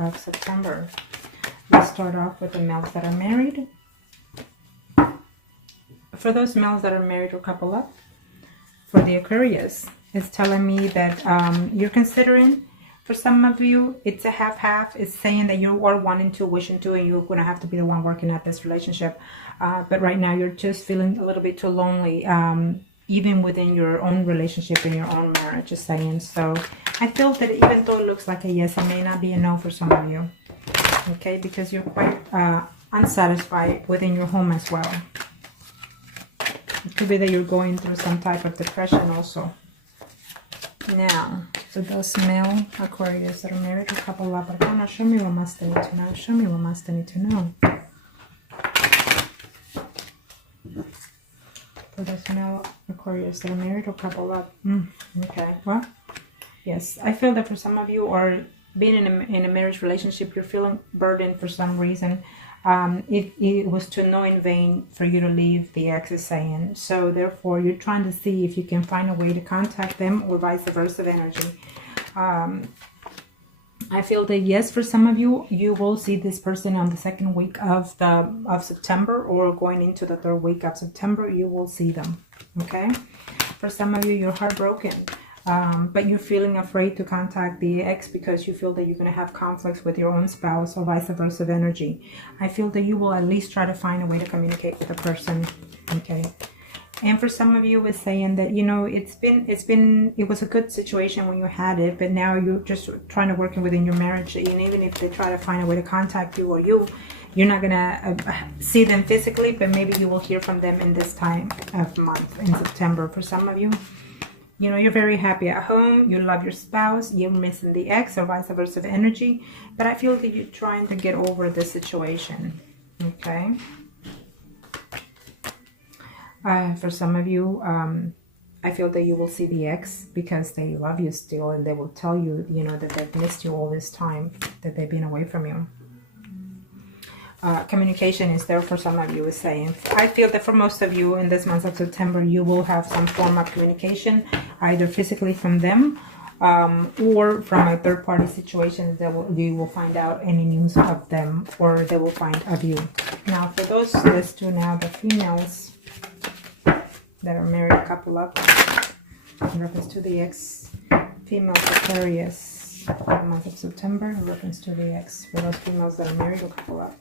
of September. Let's start off with the males that are married. For those males that are married or couple up, for the Aquarius, it's telling me that you're considering, for some of you, it's a half-half. It's saying that you are wanting to, wishing to, and you're going to have to be the one working at this relationship. But right now, you're just feeling a little bit too lonely, even within your own relationship and your own marriage, is saying. So I feel that even though it looks like a yes, it may not be a no for some of you. Okay, because you're quite unsatisfied within your home as well. It could be that you're going through some type of depression also. Now, so those male Aquarius that are married or couple up, show me what must they need to know. Show me what must they need to know. For those male Aquarius that are married or couple up. Okay, well, yes, I feel that for some of you, or being in a marriage relationship, you're feeling burdened for some reason. It was to no in vain for you to leave, the ex is saying. So therefore, you're trying to see if you can find a way to contact them, or vice versa energy. I feel that yes, for some of you, you will see this person on the second week of September, or going into the third week of September, you will see them. Okay, for some of you, you're heartbroken. But you're feeling afraid to contact the ex because you feel that you're going to have conflicts with your own spouse, or vice versa energy. I feel that you will at least try to find a way to communicate with the person. Okay. And for some of you, it's saying that, you know, it was a good situation when you had it, but now you're just trying to work within your marriage. And even if they try to find a way to contact you, or you're not going to see them physically, but maybe you will hear from them in this time of month in September. For some of you, you know, you're very happy at home, you love your spouse, you're missing the ex, or vice versa energy. But I feel that you're trying to get over the situation. Okay. For some of you, I feel that you will see the ex because they love you still, and they will tell you, you know, that they've missed you all this time, that they've been away from you. Communication is there for some of you, is saying. I feel that for most of you in this month of September, you will have some form of communication, either physically from them, or from a third-party situation that you will find out any news of them, or they will find of you. Now, for those, let's do now the females that are married, couple up, in reference to the ex. Females Aquarius, for the month of September, in reference to the ex. For those females that are married or couple up.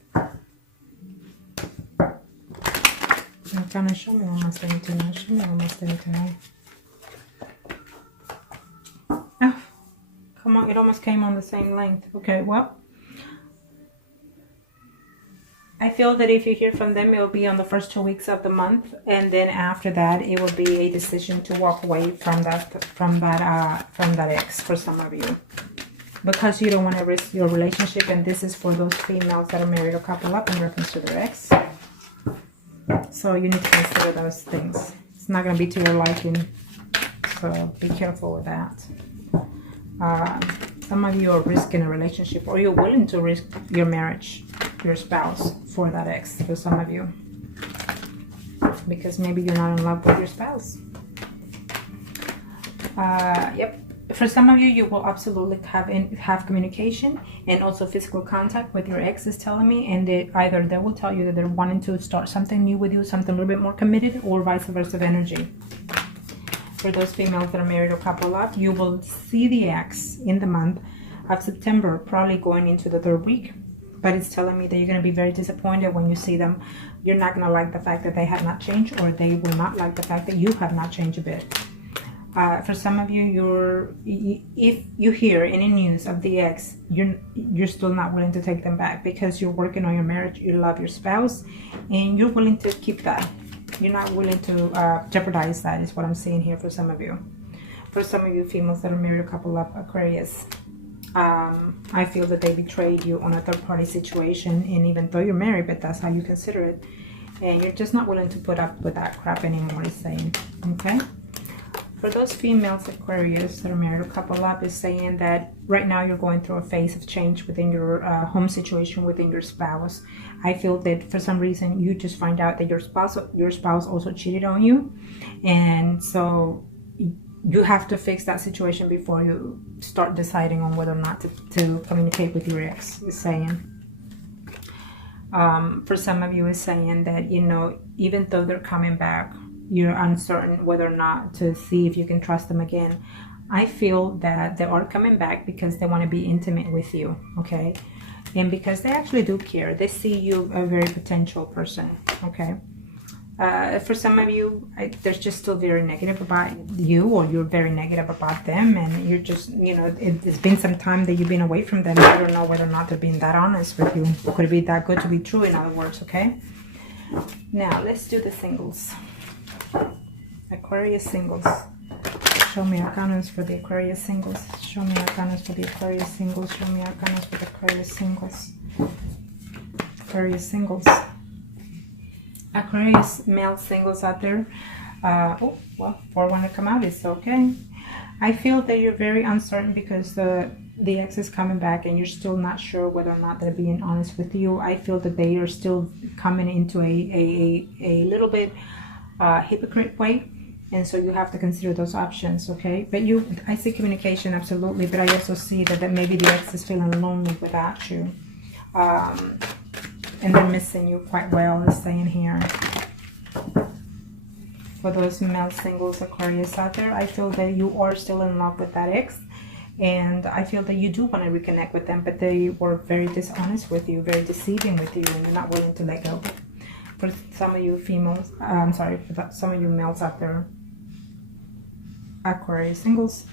Now, kind of show me what must I need to know. Show me what must I need to know. Oh, come on, it almost came on the same length. Okay, well, I feel that if you hear from them, it will be on the first 2 weeks of the month, and then after that, it will be a decision to walk away from that ex for some of you, because you don't want to risk your relationship. And this is for those females that are married or couple up in reference to their ex. So you need to consider those things. It's not going to be to your liking, so be careful with that. Some of you are risking a relationship, or you're willing to risk your marriage, your spouse, for that ex. For some of you, because maybe you're not in love with your spouse. Yep. For some of you, you will absolutely have communication and also physical contact with your ex, is telling me, and either they will tell you that they're wanting to start something new with you, something a little bit more committed, or vice versa energy. For those females that are married or couple up, you will see the ex in the month of September, probably going into the third week. But it's telling me that you're going to be very disappointed when you see them. You're not going to like the fact that they have not changed, or they will not like the fact that you have not changed a bit. For some of you, if you hear any news of the ex, you're still not willing to take them back, because you're working on your marriage, you love your spouse, and you're willing to keep that. You're not willing to jeopardize that, is what I'm seeing here for some of you. For some of you females that are married, a couple of Aquarius, I feel that they betrayed you on a third-party situation, and even though you're married, but that's how you consider it, and you're just not willing to put up with that crap anymore, is saying. Okay. For those females Aquarius that are married or couple up, is saying that right now you're going through a phase of change within your home situation, within your spouse. I feel that for some reason you just find out that your spouse also cheated on you, and so you have to fix that situation before you start deciding on whether or not to communicate with your ex, is saying. For some of you, is saying that, you know, even though they're coming back, you're uncertain whether or not to see if you can trust them again. I feel that they are coming back because they want to be intimate with you, okay? And because they actually do care. They see you a very potential person, okay? For some of you, they're just still very negative about you, or you're very negative about them, and you're just, you know, it's been some time that you've been away from them. I don't know whether or not they're being that honest with you. Could it be that good to be true, in other words, okay? Now, let's do the singles. Aquarius singles. Show me arcanas for the Aquarius singles. Show me arcanas for the Aquarius singles. Show me arcanas for the Aquarius singles. Aquarius singles. Aquarius male singles out there. Oh, well, 4 want to come out. It's okay. I feel that you're very uncertain because the ex is coming back and you're still not sure whether or not they're being honest with you. I feel that they are still coming into a little bit hypocrite way. And so you have to consider those options, okay? But I see communication, absolutely. But I also see that maybe the ex is feeling lonely without you. And they're missing you quite well, is saying here. For those male singles Aquarius out there, I feel that you are still in love with that ex. And I feel that you do want to reconnect with them, but they were very dishonest with you, very deceiving with you, and they're not willing to let go. For some of you females, I'm sorry, for some of you males out there, Aquarius singles.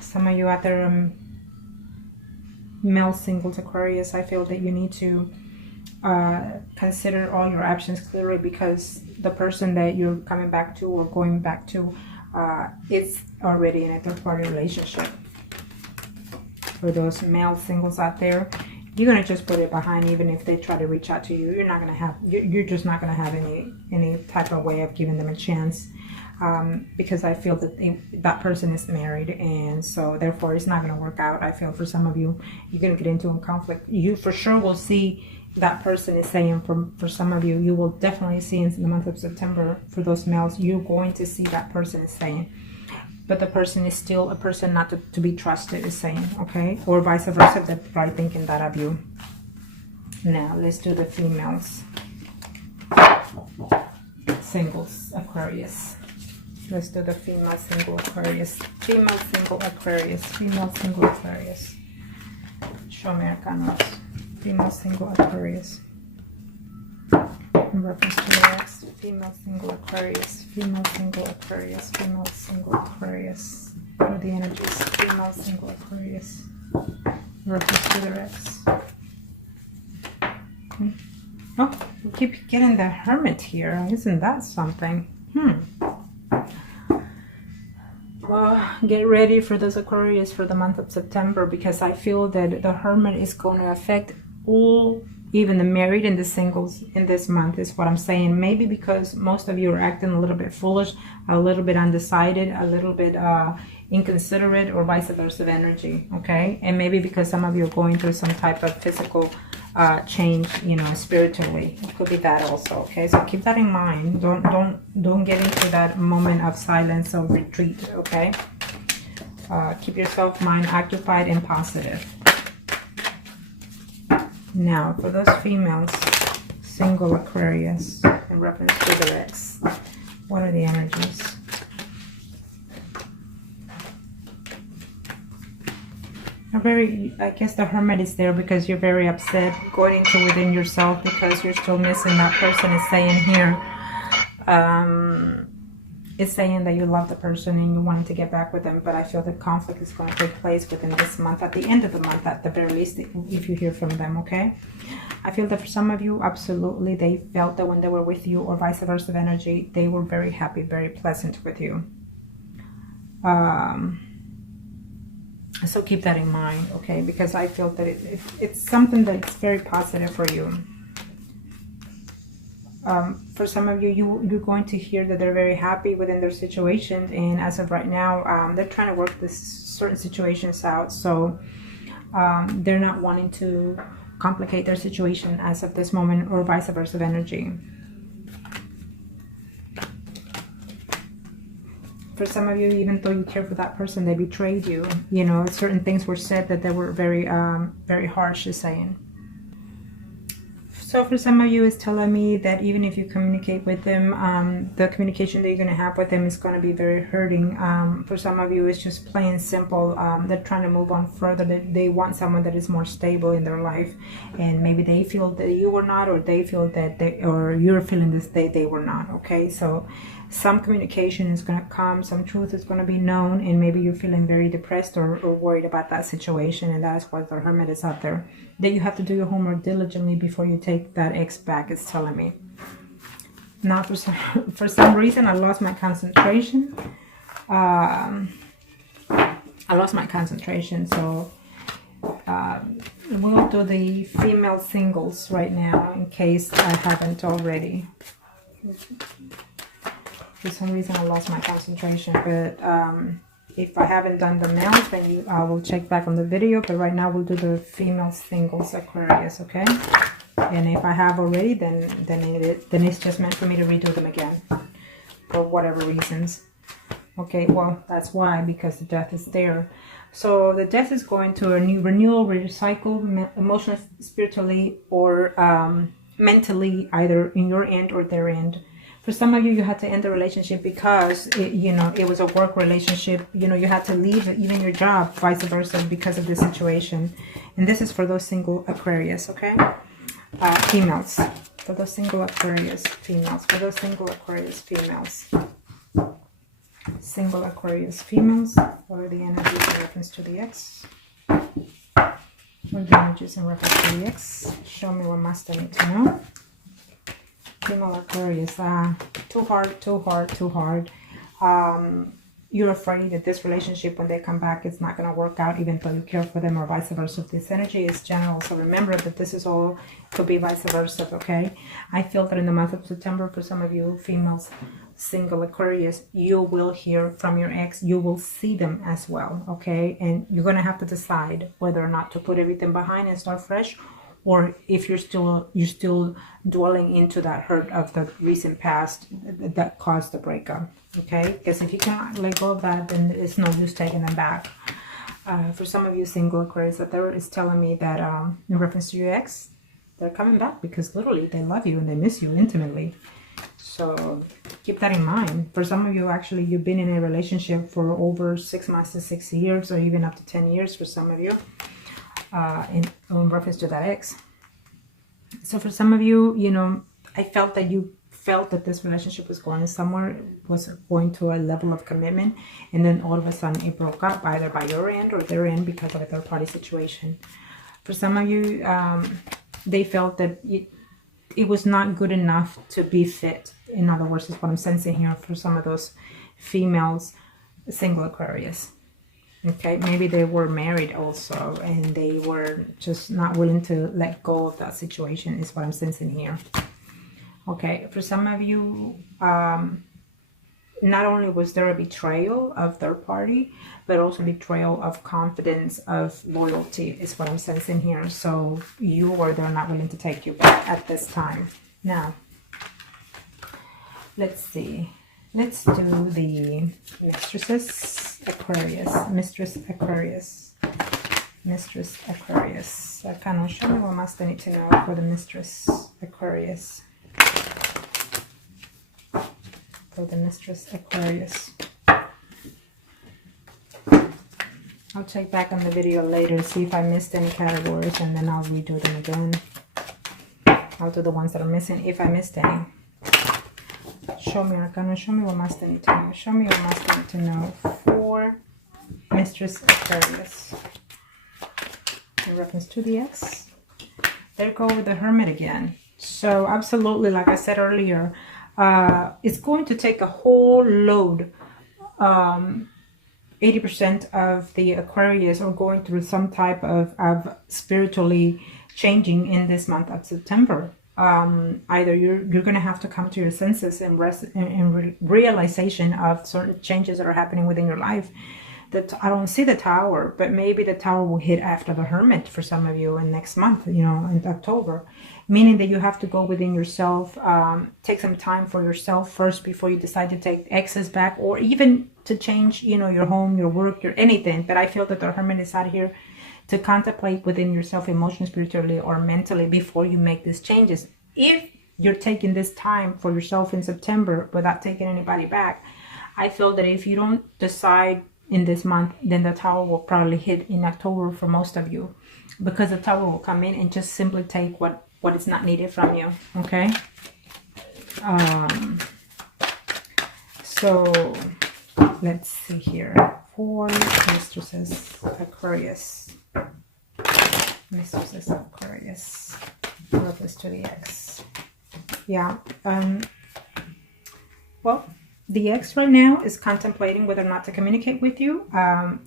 Some of you out there, male singles Aquarius, I feel that you need to consider all your options clearly, because the person that you're coming back to or going back to is already in a third-party relationship. For those male singles out there, you're gonna just put it behind. Even if they try to reach out to you, you're not gonna have. You're just not gonna have any type of way of giving them a chance, because I feel that that person is married, and so therefore it's not gonna work out. I feel for some of you, you're gonna get into a conflict. You for sure will see that person is saying. For some of you, you will definitely see in the month of September. For those males, you're going to see that person is saying. But the person is still a person not to be trusted, is saying, okay? Or vice versa, they're probably thinking that of you. Now, let's do the females. Singles, Aquarius. Let's do the female single Aquarius. Female single Aquarius. Female single Aquarius. Show me arcanas. Female single Aquarius. In reference to the ex, female single Aquarius, female single Aquarius, female single Aquarius. What are the energies? Female single Aquarius. In reference to the ex. Oh, we keep getting the Hermit here. Isn't that something? Well, get ready for those Aquarius for the month of September, because I feel that the Hermit is going to affect all, even the married and the singles in this month, is what I'm saying. Maybe because most of you are acting a little bit foolish, a little bit undecided, a little bit inconsiderate, or vice versa energy, okay? And maybe because some of you are going through some type of physical change, you know, spiritually. It could be that also, okay? So keep that in mind. Don't get into that moment of silence or retreat, okay? Keep yourself mind occupied and positive. Now, for those females, single Aquarius, in reference to the ex, what are the energies? I guess the Hermit is there because you're very upset, going into within yourself because you're still missing that person. Is saying here, it's saying that you love the person and you want to get back with them, but I feel the conflict is going to take place within this month, at the end of the month, at the very least, if you hear from them, okay? I feel that for some of you, absolutely, they felt that when they were with you, or vice versa energy, they were very happy, very pleasant with you. So keep that in mind, okay? Because I feel that it's something that's very positive for you. For some of you, you're going to hear that they're very happy within their situation, and as of right now, they're trying to work this certain situations out. So they're not wanting to complicate their situation as of this moment, or vice versa energy. For some of you, even though you care for that person, they betrayed you. You know, certain things were said that they were very, very harsh to saying. So for some of you, it's telling me that even if you communicate with them, the communication that you're going to have with them is going to be very hurting. For some of you, it's just plain simple. They're trying to move on further. They want someone that is more stable in their life, and maybe they feel that you were not, or they feel that or you're feeling this they were not. Okay, so some communication is going to come, some truth is going to be known, and maybe you're feeling very depressed or worried about that situation, and that's why the Hermit is out there. That you have to do your homework diligently before you take that ex back, it's telling me. Now, for some reason, I lost my concentration. I lost my concentration, so we'll do the female singles right now in case I haven't already. For some reason, I lost my concentration, but if I haven't done the males, then I will check back on the video. But right now, we'll do the female singles Aquarius, okay? And if I have already, then it's just meant for me to redo them again for whatever reasons. Okay, well, that's why, because the death is there. So the death is going to a new renewal, recycle, emotionally, spiritually, or mentally, either in your end or their end. For some of you, you had to end the relationship because, it was a work relationship. You know, you had to leave even your job, vice versa, because of this situation. And this is for those single Aquarius, okay? Females. For those single Aquarius females. For those single Aquarius females. Single Aquarius females. What are the energies in reference to the ex? What are the energies in reference to the ex? Show me what must I need to know. Female Aquarius, too hard, too hard, too hard. You're afraid that this relationship, when they come back, it's not going to work out, even though you care for them, or vice versa. This energy is general, so remember that this is all, could be vice versa, okay? I feel that in the month of September, for some of you females, single Aquarius, you will hear from your ex. You will see them as well, okay? And you're going to have to decide whether or not to put everything behind and start fresh, or if you're still dwelling into that hurt of the recent past that caused the breakup, okay? Because if you cannot let go of that, then it's no use taking them back. For some of you single Aquarius, that there is telling me that in reference to your ex, they're coming back because literally they love you and they miss you intimately. So keep that in mind. For some of you, actually, you've been in a relationship for over 6 months to 6 years, or even up to 10 years for some of you. In reference to that ex. So for some of you, I felt that you felt that this relationship was going somewhere, was going to a level of commitment, and then all of a sudden it broke up, either by your end or their end, because of a third party situation. For some of you, they felt that it was not good enough to be fit. In other words, is what I'm sensing here for some of those females, single Aquarius. Okay, maybe they were married also, and they were just not willing to let go of that situation, is what I'm sensing here. Okay, for some of you, not only was there a betrayal of their party, but also betrayal of confidence, of loyalty, is what I'm sensing here. So you or they're not willing to take you back at this time. Now, let's see. Let's do the mistresses Aquarius. Mistress Aquarius. Mistress Aquarius. Arcana, show me what must I need to know for the Mistress Aquarius. For the Mistress Aquarius. I'll check back on the video later, see if I missed any categories, and then I'll redo them again. I'll do the ones that are missing if I missed any. Show me, Arcana, show me what must I need to know. Show me what must I need to know for Mistress Aquarius. In reference to the ex. There go with the Hermit again. So absolutely, like I said earlier, it's going to take a whole load. 80% of the Aquarius are going through some type of spiritually changing in this month of September. Either you're going to have to come to your senses and realization of certain changes that are happening within your life. That I don't see the Tower, but maybe the Tower will hit after the Hermit for some of you in next month, in October, meaning that you have to go within yourself, take some time for yourself first before you decide to take exes back, or even to change, you know, your home, your work, your anything. But I feel that the Hermit is out here to contemplate within yourself, emotionally, spiritually, or mentally, before you make these changes. If you're taking this time for yourself in September without taking anybody back, I feel that if you don't decide in this month, then the Tower will probably hit in October for most of you, because the Tower will come in and just simply take what is not needed from you. Okay. So let's see here. 4 mistresses, Aquarius. Mistresses, Aquarius. Purpose to the ex. Yeah. Well, the ex right now is contemplating whether or not to communicate with you.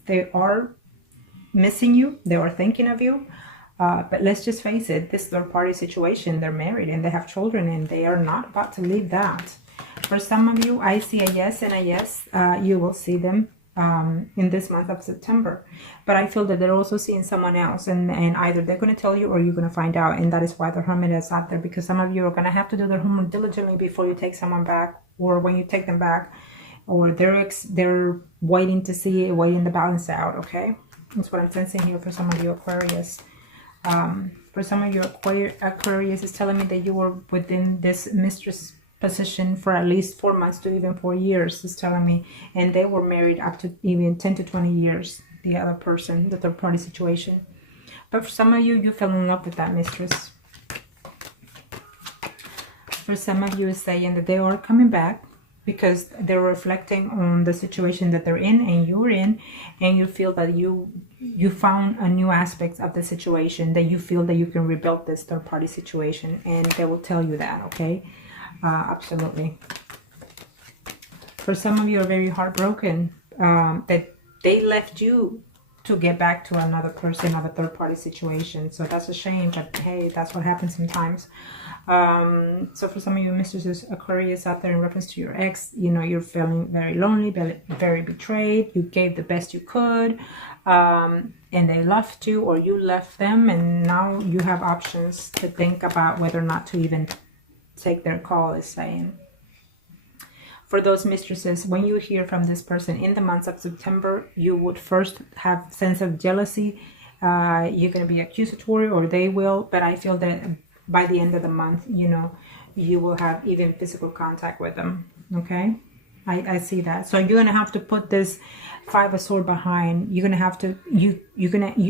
They are missing you. They are thinking of you. But let's just face it, this third party situation, they're married and they have children and they are not about to leave that. For some of you, I see a yes and a yes. You will see them in this month of September. But I feel that they're also seeing someone else, and either they're going to tell you or you're going to find out. And that is why the Hermit is out there, because some of you are going to have to do their homework diligently before you take someone back, or when you take them back, or they're waiting to see it, waiting to balance out. Okay, that's what I'm sensing here for some of you Aquarius. For some of you Aquarius is telling me that you were within this mistress position for at least 4 months to even 4 years, is telling me, and they were married up to even 10 to 20 years, the other person, the third party situation. But for some of you, you fell in love with that mistress. For some of you, is saying that they are coming back because they're reflecting on the situation that they're in and you're in, and you feel that you found a new aspect of the situation, that you feel that you can rebuild this third party situation, and they will tell you that. Okay. Absolutely. For some of you are very heartbroken that they left you to get back to another person of a third party situation. So that's a shame, but hey, that's what happens sometimes. So for some of you mistresses Aquarius out there, in reference to your ex, you know, you're feeling very lonely, very betrayed. You gave the best you could, and they left you, or you left them, and now you have options to think about whether or not to even take their call, is saying. For those mistresses, when you hear from this person in the months of September, you would first have sense of jealousy. You're going to be accusatory, or they will, but I feel that by the end of the month, you know, you will have even physical contact with them. Okay, I see that. So you're going to have to put this 5 of Swords behind. You're going to have to,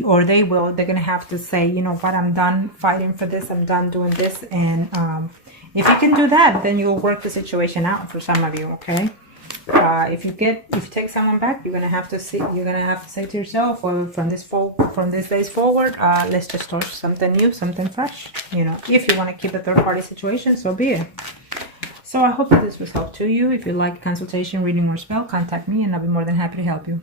or they will, they're going to have to say, you know what, I'm done fighting for this, I'm done doing this. And if you can do that, then you'll work the situation out for some of you. Okay. If you take someone back, you're gonna have to say to yourself, well, from this days forward, let's just start something new, something fresh. You know, if you want to keep a third party situation, so be it. So I hope that this was helpful to you. If you like consultation, reading, or spell, contact me and I'll be more than happy to help you.